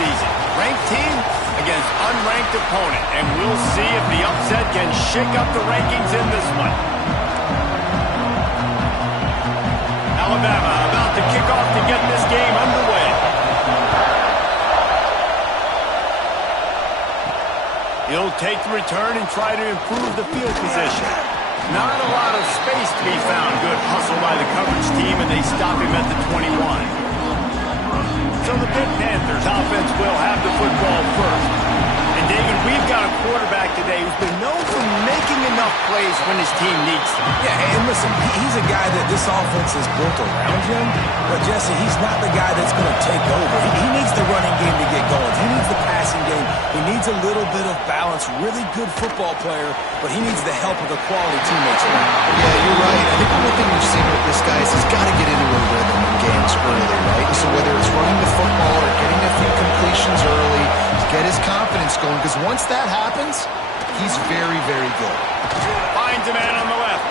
season. Ranked team against unranked opponent, and we'll see if the upset can shake up the rankings in this one. Alabama about to kick off to get this game underway. He'll take the return and try to improve the field position. Not a lot of space to be found. Good hustle by the coverage team, and they stop him at the 21. So the Pitt Panthers offense will have the football first. And David, we've got a quarterback today who's been known for making enough plays when his team needs them. Yeah, and listen, he's a guy that this offense is built around him. But, Jesse, he's not the guy that's going to take over. He needs the running game to get going. He needs the passing game. He needs a little bit of balance. Really good football player, but he needs the help of the quality teammates around him. Yeah, you're right. I think one thing we've seen with this guy is he's got to get into a rhythm in games early, right? So whether it's running the football or getting a few completions early, get his confidence going, because once that happens, he's very, very good. Finds a man on the left.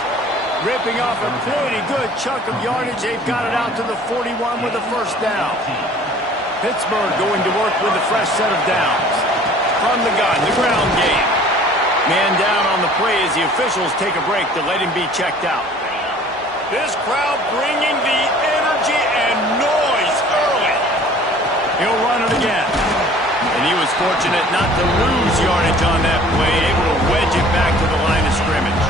Ripping off a pretty good chunk of yardage. They've got it out to the 41 with a first down. Pittsburgh going to work with a fresh set of downs. From the gun, the ground game. Man down on the play as the officials take a break to let him be checked out. This crowd bringing the energy and noise early. He'll run it again. And he was fortunate not to lose yardage on that play, able to wedge it back to the line of scrimmage.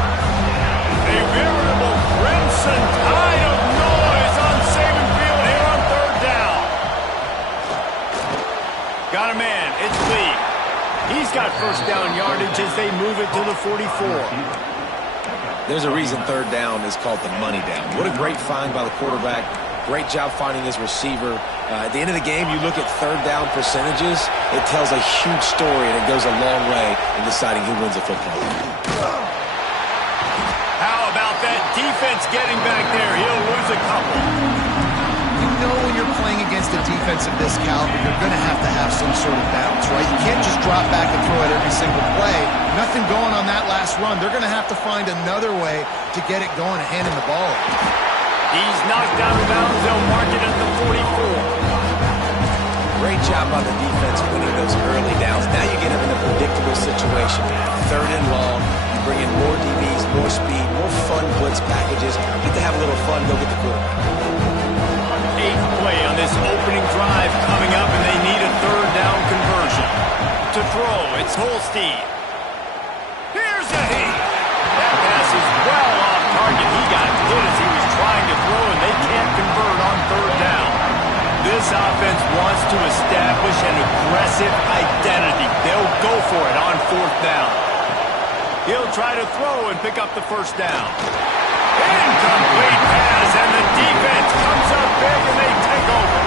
A veritable crimson tide of noise on Saban Field here on third down. Got a man, it's Lee. He's got first down yardage as they move it to the 44. There's a reason third down is called the money down. What a great find by the quarterback. Great job finding his receiver. At the end of the game, you look at third down percentages. It tells a huge story, and it goes a long way in deciding who wins a football game. How about that defense getting back there? He'll lose a couple. You know when you're playing against a defense of this caliber, you're going to have some sort of balance, right? You can't just drop back and throw it every single play. Nothing going on that last run. They're going to have to find another way to get it going and hand him the ball. He's knocked out of bounds. They'll mark it at the 44. Great job by the defense winning those early downs. Now you get him in a predictable situation. Third and long. You bring in more DBs, more speed, more fun blitz packages. Get to have a little fun. Go get the quarterback. Eighth play on this opening drive coming up, and they need a third down conversion. To throw, it's Holstein. Here's a hit. That pass is well off target. He got hit as he was trying to throw, and they can't convert on third down. This offense wants to establish an aggressive identity. They'll go for it on fourth down. He'll try to throw and pick up the first down. Incomplete pass, and the defense comes up big, and they take over.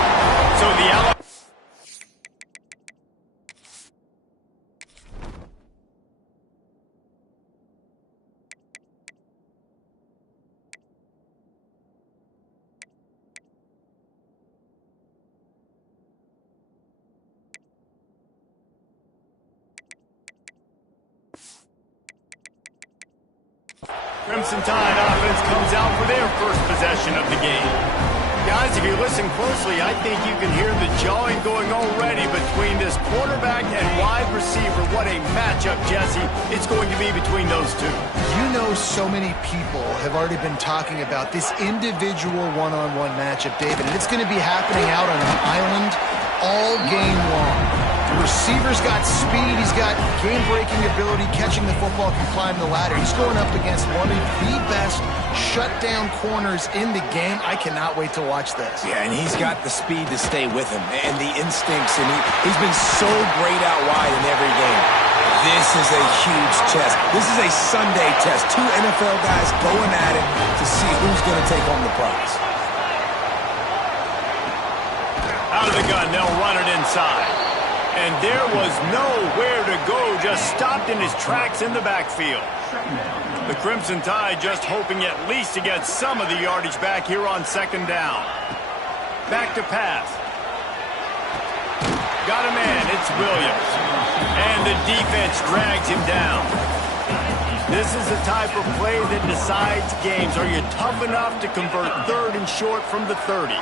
So the Alabama... Crimson Tide offense comes out for their first possession of the game. Guys, if you listen closely, I think you can hear the jawing going already between this quarterback and wide receiver. What a matchup, Jesse, it's going to be between those two. You know, so many people have already been talking about this individual one-on-one matchup, David, and it's going to be happening out on an island all game long. The receiver's got speed, he's got game-breaking ability, catching the football, can climb the ladder. He's going up against one of the best shutdown corners in the game. I cannot wait to watch this. Yeah, and he's got the speed to stay with him and the instincts, and he's been so great out wide in every game. This is a huge test. This is a Sunday test. Two NFL guys going at it to see who's going to take home the prize. Out of the gun, they'll run it inside. And there was nowhere to go, just stopped in his tracks in the backfield. The Crimson Tide just hoping at least to get some of the yardage back here on second down. Back to pass. Got a man, it's Williams. And the defense drags him down. This is the type of play that decides games. Are you tough enough to convert third and short from the 30?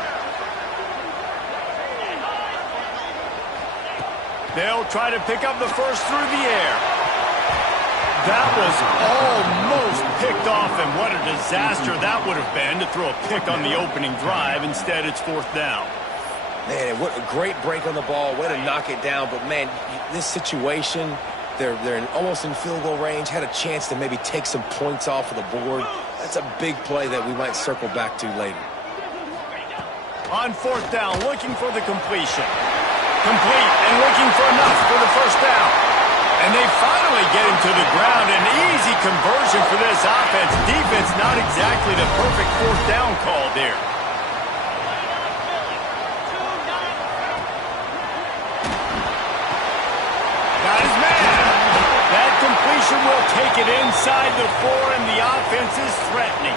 They'll try to pick up the first through the air. That was almost picked off, and what a disaster that would have been to throw a pick on the opening drive. Instead, it's 4th down. Man, what a great break on the ball. Way to knock it down. But, man, this situation, they're almost in field goal range, had a chance to maybe take some points off of the board. That's a big play that we might circle back to later. On 4th down, looking for the completion. Complete and looking for enough for the first down. And they finally get him to the ground. An easy conversion for this offense. Defense not exactly the perfect 4th down call there. Got his man. That completion will take it inside the 4, and the offense is threatening.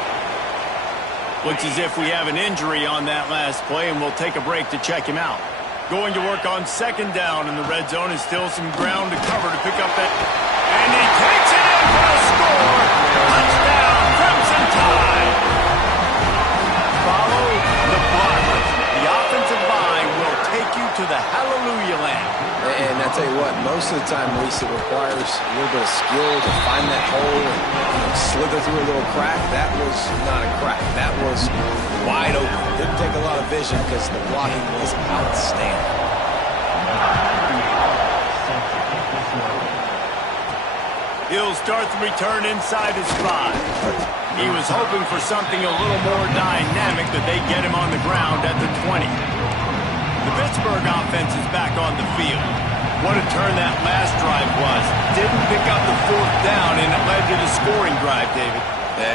Looks as if we have an injury on that last play, and we'll take a break to check him out. Going to work on 2nd down in the red zone, and still some ground to cover to pick up that. And he takes it in for a score. Touchdown, Crimson Tide. Follow the blockers. The offensive line will take you to the hallelujah land. And I tell you what, most of the time, Reese, it requires a little bit of skill to find that hole and slither through a little crack. That was not a crack. That was wide open. Didn't take a lot of vision because the blocking was outstanding. He'll start the return inside his 5. He was hoping for something a little more dynamic, that they get him on the ground at the 20. The Pittsburgh offense is back on the field. What a turn that last drive was. Didn't pick up the 4th down, and it led to the scoring drive, David.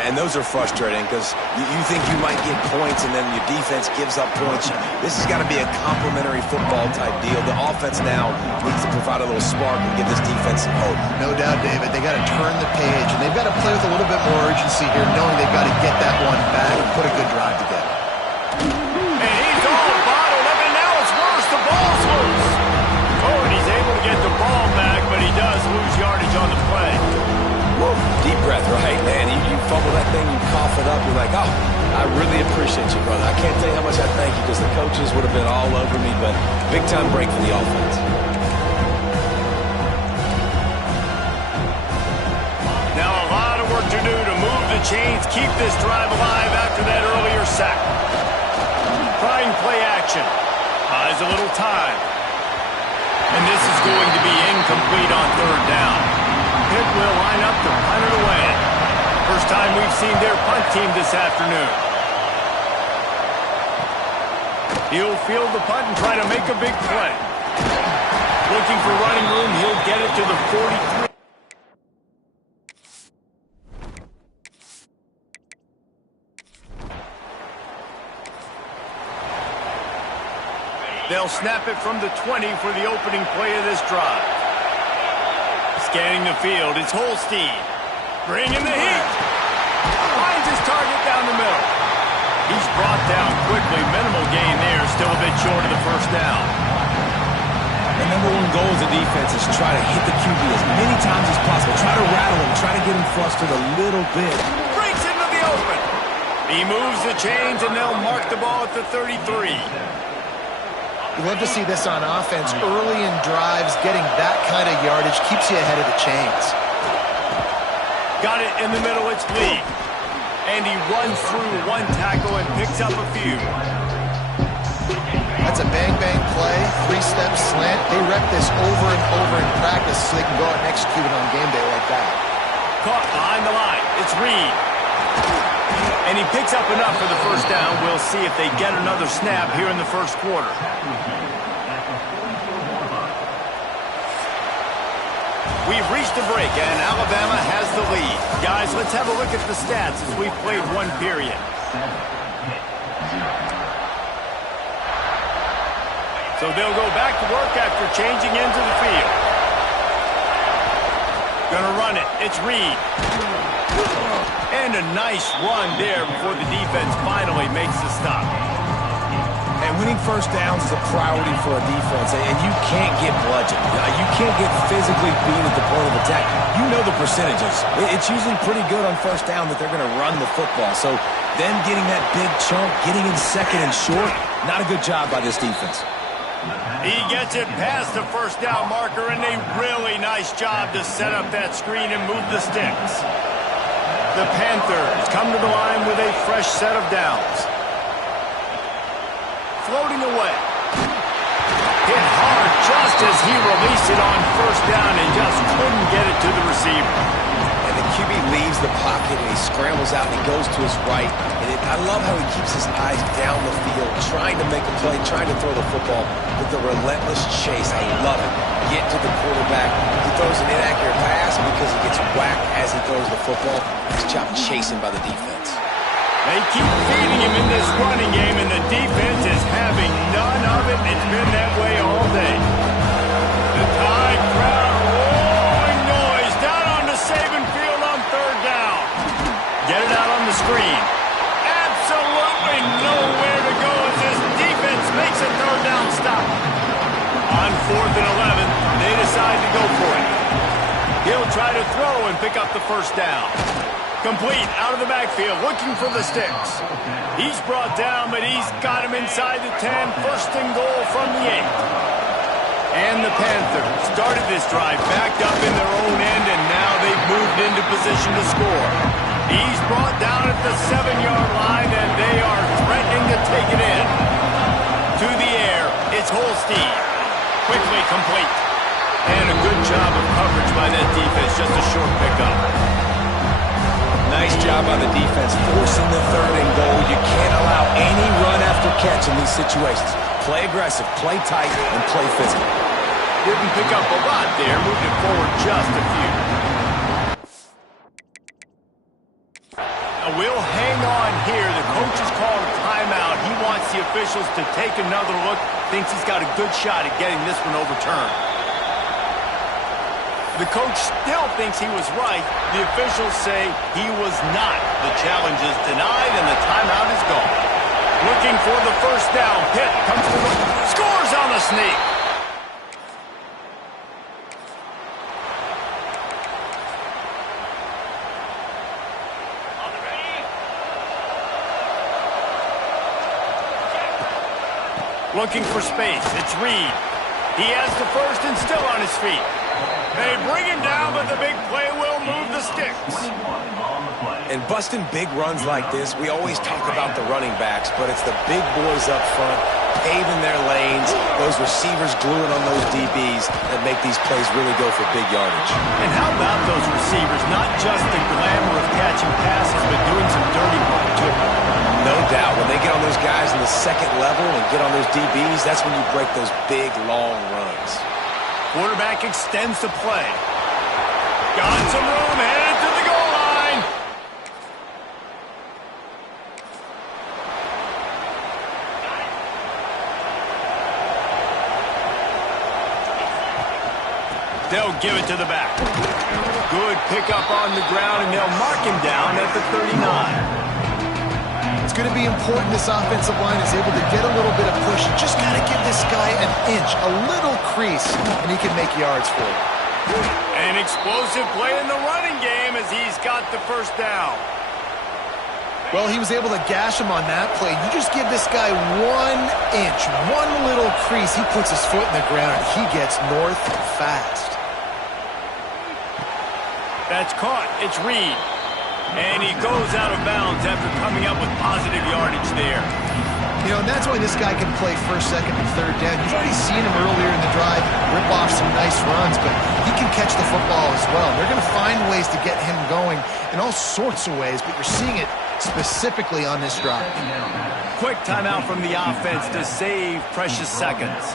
And those are frustrating because you think you might get points and then your defense gives up points. This has got to be a complementary football type deal. The offense now needs to provide a little spark and give this defense some hope. No doubt, David. They got to turn the page, and they've got to play with a little bit more urgency here, knowing they've got to get that one back and put a good drive together. And he's all bottled up, and now it's worse. The ball's loose. Oh, and he's able to get the ball back, but he does lose yardage on the play. Woo. Deep breath, right, man? You fumble that thing, you cough it up, you're like, oh, I really appreciate you, brother. I can't tell you how much I thank you because the coaches would have been all over me, but big-time break for the offense. Now a lot of work to do to move the chains, keep this drive alive after that earlier sack. Trying play action. Buys a little time. And this is going to be incomplete on 3rd down. Pitt will line up to punt it away. First time we've seen their punt team this afternoon. He'll field the punt and try to make a big play. Looking for running room, he'll get it to the 43. They'll snap it from the 20 for the opening play of this drive. Scanning the field, it's Holstein. Bringing the heat. Finds his target down the middle. He's brought down quickly. Minimal gain there. Still a bit short of the first down. The number one goal as a defense is try to hit the QB as many times as possible. Try to rattle him. Try to get him flustered a little bit. Breaks into the open. He moves the chains, and they'll mark the ball at the 33. You love to see this on offense. Early in drives, getting that kind of yardage keeps you ahead of the chains. Got it in the middle, it's Lee. And he runs through one tackle and picks up a few. That's a bang-bang play, 3-step slant. They rep this over and over in practice so they can go out and execute it on game day like that. Caught behind the line, it's Reed. And he picks up enough for the first down. We'll see if they get another snap here in the first quarter. We've reached the break, and Alabama has the lead. Guys, let's have a look at the stats as we've played one period. So they'll go back to work after changing into the field. Gonna run it. It's Reed. And a nice run there before the defense finally makes the stop. And winning first downs is a priority for a defense, and you can't get bludgeoned. You can't get physically beat at the point of attack. You know the percentages. It's usually pretty good on first down that they're going to run the football. So them getting that big chunk, getting in second and short, not a good job by this defense. He gets it past the first down marker, and a really nice job to set up that screen and move the sticks. The Panthers come to the line with a fresh set of downs. Floating away. Hit hard just as he released it on first down and just couldn't get it to the receiver. And the QB leaves the pocket and he scrambles out and he goes to his right. And I love how he keeps his eyes down the field, trying to make a play, trying to throw the football with the relentless chase. I love it. Get to the quarterback. He throws an inaccurate pass because he gets whacked as he throws the football. Nice job chasing by the defense. They keep feeding him in this running game, and the defense is having none of it. It's been that way all day. The Tide crowd roaring noise down on the Saban field on third down. Get it out on the screen. Absolutely nowhere to go as this defense makes a third down stop. On 4th and 11, they decide to go for it. He'll try to throw and pick up the first down. Complete out of the backfield, looking for the sticks. He's brought down, but he's got him inside the 10. First and goal from the 8. And the Panthers started this drive backed up in their own end, and now they've moved into position to score. He's brought down at the 7-yard line, and they are threatening to take it in. To the air, it's Holstein. Quickly complete. And a good job of coverage by that defense, just a short pickup. Nice job by the defense, forcing the third and goal. You can't allow any run after catch in these situations. Play aggressive, play tight, and play physical. Didn't pick up a lot there, moved it forward just a few. Now we'll hang on here. The coach has called a timeout. He wants the officials to take another look. Thinks he's got a good shot at getting this one overturned. The coach still thinks he was right. The officials say he was not. The challenge is denied, and the timeout is gone. Looking for the first down. Pitt comes to the... Scores on the sneak. Looking for space. It's Reed. He has the first and still on his feet. They bring him down, but the big play will move the sticks. And busting big runs like this, we always talk about the running backs, but it's the big boys up front, paving their lanes, those receivers gluing on those DBs that make these plays really go for big yardage. And how about those receivers? Not just the glamour of catching passes, but doing some dirty work, too. No doubt. When they get on those guys in the second level and get on those DBs, that's when you break those big, long runs. Quarterback extends the play. Got some room, headed to the goal line. They'll give it to the back. Good pickup on the ground, and they'll mark him down at the 39. It's going to be important this offensive line is able to get a little bit of push. Just got to give this guy an inch, a little crease, and he can make yards for it. An explosive play in the running game as he's got the first down. Well, he was able to gash him on that play. You just give this guy 1 inch, one little crease. He puts his foot in the ground, and he gets north fast. That's caught. It's Reed. And he goes out of bounds after coming up with positive yardage there. You know, and that's why this guy can play first, second, and third down. You've already seen him earlier in the drive rip off some nice runs, but he can catch the football as well. They're going to find ways to get him going in all sorts of ways, but you're seeing it specifically on this drive. Quick timeout from the offense to save precious seconds.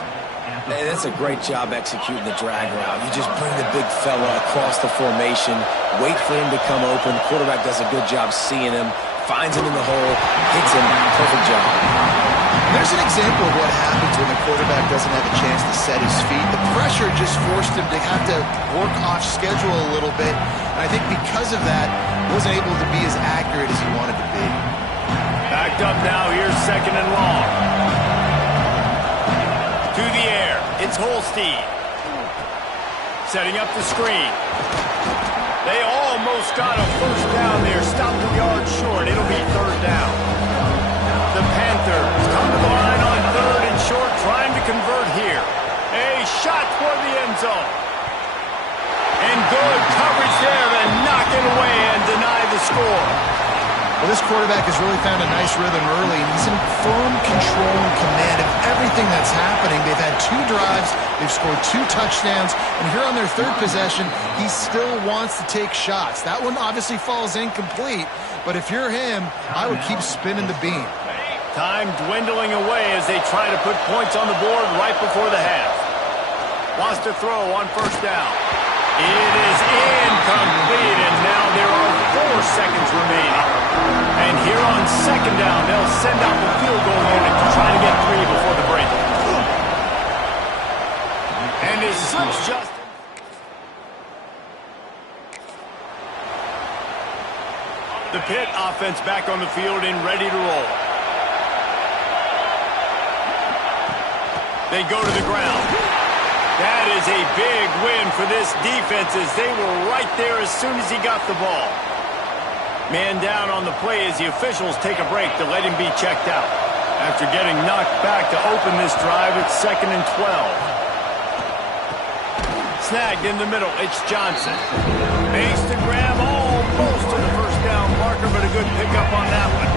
Hey, that's a great job executing the drag route. You just bring the big fella across the formation, wait for him to come open. The quarterback does a good job seeing him, finds him in the hole, hits him. Perfect job. There's an example of what happens when the quarterback doesn't have a chance to set his feet. The pressure just forced him to have to work off schedule a little bit. And I think because of that, he wasn't able to be as accurate as he wanted to be. Backed up now, here's second and long. To the air, it's Holstein. Setting up the screen. They almost got a first down there, stopped a yard short. It'll be third down. The Panthers come to the line on third and short, trying to convert here. toward the end zone. And good coverage there to knock it away and deny the score. Well, this quarterback has really found a nice rhythm early, and he's in firm control and command of everything that's happening. They've had 2 drives, they've scored 2 touchdowns, and here on their 3rd possession, he still wants to take shots. That one obviously falls incomplete, but if you're him, I would keep spinning the beam. Time dwindling away as they try to put points on the board right before the half. Wants to throw on 1st down. It is incomplete, and now there are 4 seconds remaining. And here on 2nd down, they'll send out the field goal unit to try to get 3 before the break. And his slips just... The Pitt offense back on the field and ready to roll. They go to the ground. That is a big win for this defense as they were right there as soon as he got the ball. Man down on the play as the officials take a break to let him be checked out. After getting knocked back to open this drive, it's 2nd and 12. Snagged in the middle, it's Johnson. Makes the grab almost to the 1st down marker, but a good pickup on that one.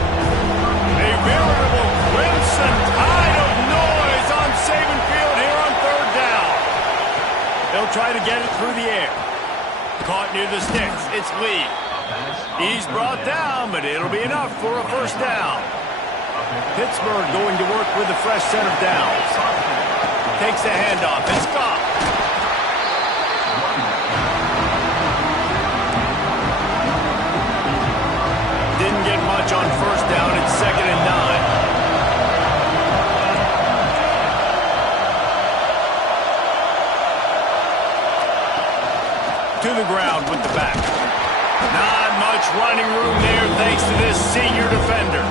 A veritable crimson tide of noise on Saban Field here on 3rd down. They'll try to get it through the air. Caught near the sticks. It's Lee. He's brought down, but it'll be enough for a 1st down. Pittsburgh going to work with a fresh set of downs. Takes the handoff. It's Goff. Didn't get much on 1st down. It's 2nd and 9. To the ground with the back. Not much running room there thanks to this senior defender.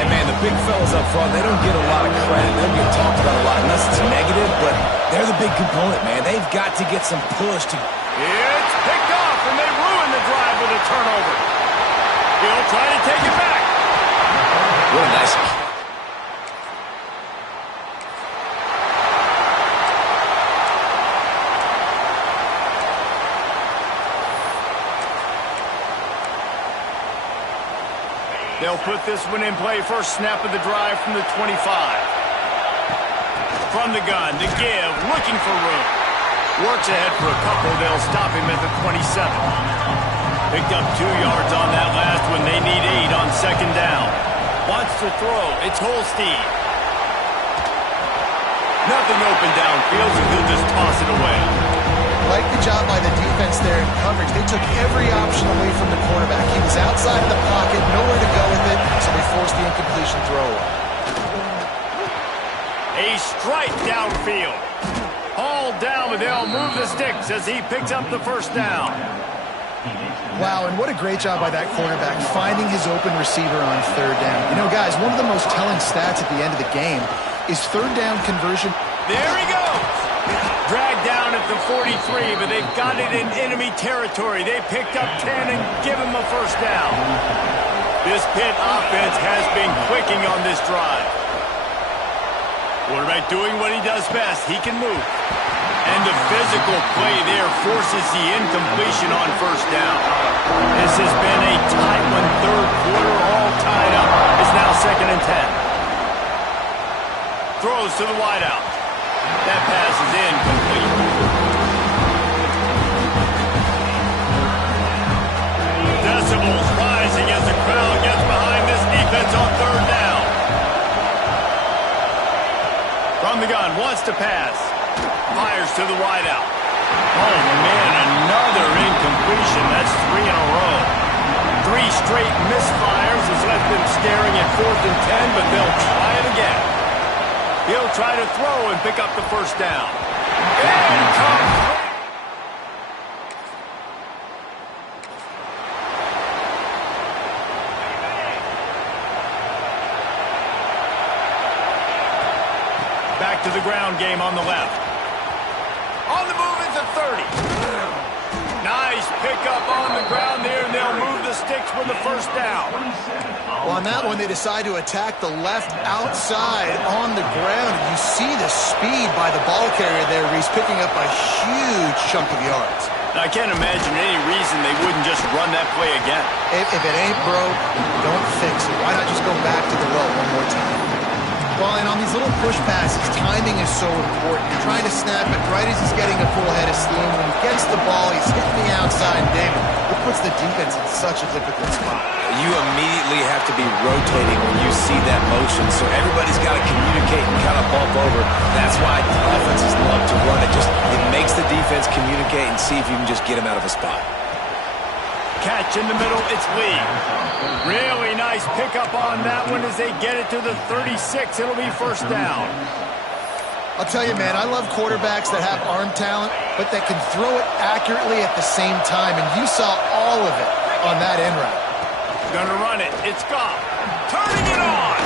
And man, the big fellas up front, they don't get a lot of credit. They don't get talked about a lot unless it's negative, but they're the big component, man. They've got to get some push to... It's picked off, and they ruin the drive with a turnover. He'll try to take it back. What a nice... They'll put this one in play. First snap of the drive from the 25. From the gun, to give, looking for room. Works ahead for a couple. They'll stop him at the 27. Picked up 2 yards on that last one. They need 8 on 2nd down. Wants to throw. It's Holstein. Nothing open downfield, so he'll just toss it away. Like the job by the defense there in coverage. They took every option away from the quarterback. He was outside of the pocket, nowhere to go with it, so they forced the incompletion throw. A strike downfield. Hauled down, but they'll move the sticks as he picks up the 1st down. Wow, and what a great job by that quarterback finding his open receiver on 3rd down. You know, guys, one of the most telling stats at the end of the game is 3rd down conversion. There he goes. Dragged down at the 43, but they've got it in enemy territory. They picked up 10 and give him a 1st down. This Pitt offense has been clicking on this drive. Quarterback doing what he does best. He can move. And the physical play there forces the incompletion on 1st down. This has been a tight one. 3rd quarter, all tied up. It's now 2nd and 10. Throws to the wideout. That pass is incomplete. Decibels rising as the crowd gets behind this defense on 3rd down. From the gun, wants to pass. Fires to the wideout. Oh, man, another incompletion. That's 3 in a row. 3 straight misfires has left them staring at 4th and 10, but they'll try it again. He'll try to throw and pick up the 1st down. Incomplete! Back to the ground game on the left. On the move at the 30. Nice pickup on the ground there, and they'll move the sticks with the first down. Well, on that one, they decide to attack the left outside on the ground. You see the speed by the ball carrier there. He's picking up a huge chunk of yards. I can't imagine any reason they wouldn't just run that play again. If it ain't broke, don't fix it. Why not just go back to the well one more time? Well, and on these little push passes, timing is so important. You're trying to snap it right as he's getting a full head of steam. When he gets the ball, he's hitting the outside, David. It puts the defense in such a difficult spot. You immediately have to be rotating when you see that motion, so everybody's got to communicate and kind of bump over. That's why offenses love to run it. It makes the defense communicate and see if you can just get him out of a spot. Catch in the middle, it's Lee. Really nice pickup on that one as they get it to the 36. It'll be first down. I'll tell you, man, I love quarterbacks that have arm talent, but that can throw it accurately at the same time, and you saw all of it on that end route. Gonna run it, it's Goff. Turning it on!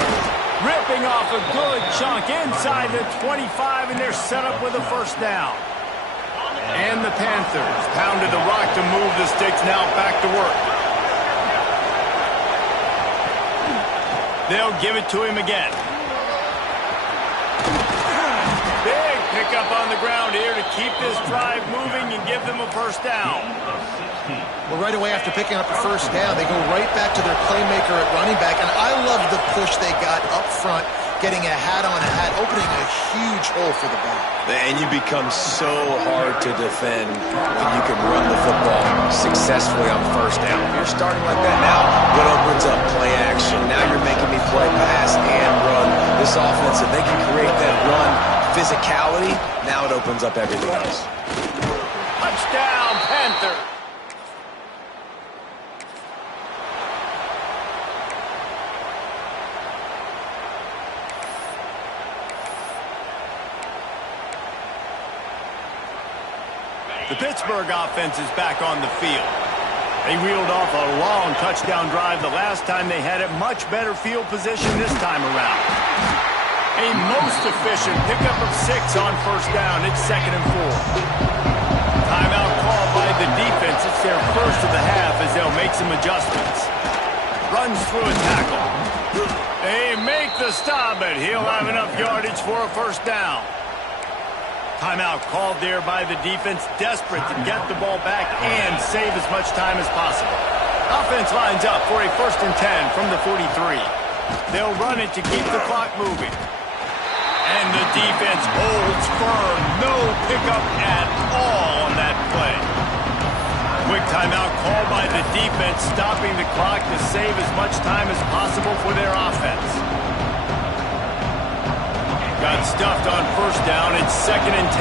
Ripping off a good chunk inside the 25, and they're set up with a first down. And the Panthers pounded the rock to move the sticks, now back to work. They'll give it to him again. Big pickup on the ground here to keep this drive moving and give them a first down. Well, right away after picking up the first down, they go right back to their playmaker at running back, and I love the push they got up front, getting a hat on a hat, opening a huge hole for the back. And you become so hard to defend when you can run the football successfully on first down. If you're starting like that now, what opens up play action? Now you're making me play pass and run. This offense, if they can create that run physicality, now it opens up everything else. Touchdown, Panther. The Pittsburgh offense is back on the field. They reeled off a long touchdown drive the last time they had it. Much better field position this time around. A most efficient pickup of 6 on first down. It's 2nd and 4. Timeout called by the defense. It's their first of the half as they'll make some adjustments. Runs through a tackle. They make the stop, but he'll have enough yardage for a first down. Timeout called there by the defense, desperate to get the ball back and save as much time as possible. Offense lines up for a 1st and 10 from the 43. They'll run it to keep the clock moving. And the defense holds firm. No pickup at all on that play. Quick timeout called by the defense, stopping the clock to save as much time as possible for their offense. Got stuffed on first down. It's 2nd and 10.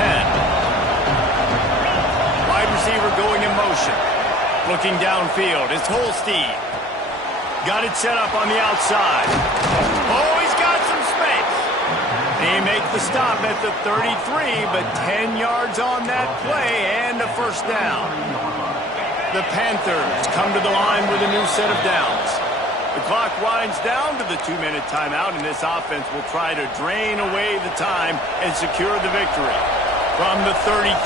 Wide receiver going in motion. Looking downfield. It's Holstein. Got it set up on the outside. Oh, he's got some space. They make the stop at the 33, but 10 yards on that play and a first down. The Panthers come to the line with a new set of downs. The clock winds down to the 2-minute timeout, and this offense will try to drain away the time and secure the victory. From the 33,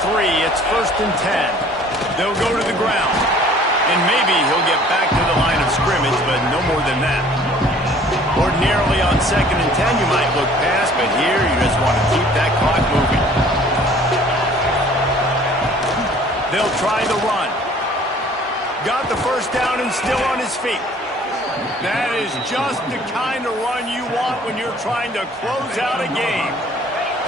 it's 1st and 10. They'll go to the ground, and maybe he'll get back to the line of scrimmage, but no more than that. Ordinarily on 2nd and 10, you might look past, but here you just want to keep that clock moving. They'll try the run. Got the first down and still on his feet. That is just the kind of run you want when you're trying to close out a game.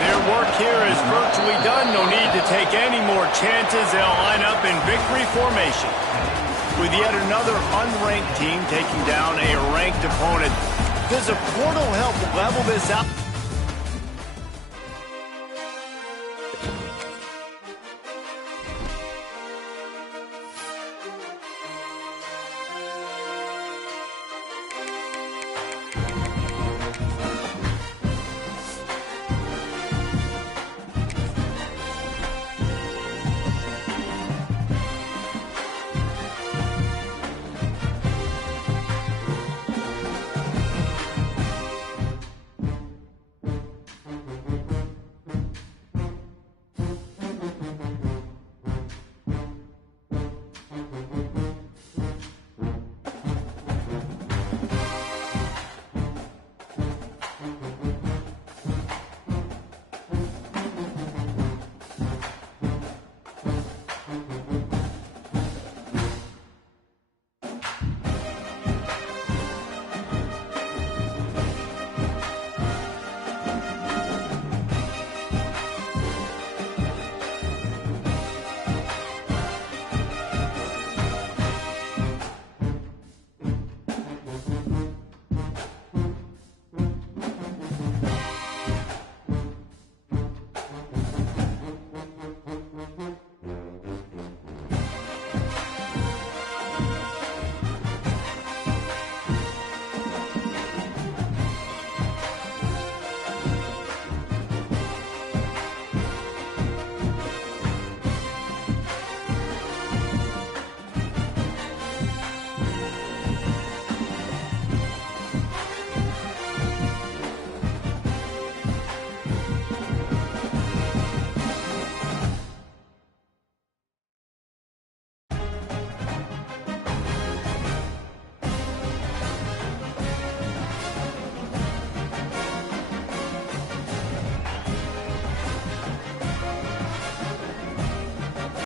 Their work here is virtually done. No need to take any more chances. They'll line up in victory formation. With yet another unranked team taking down a ranked opponent, does a portal help level this out?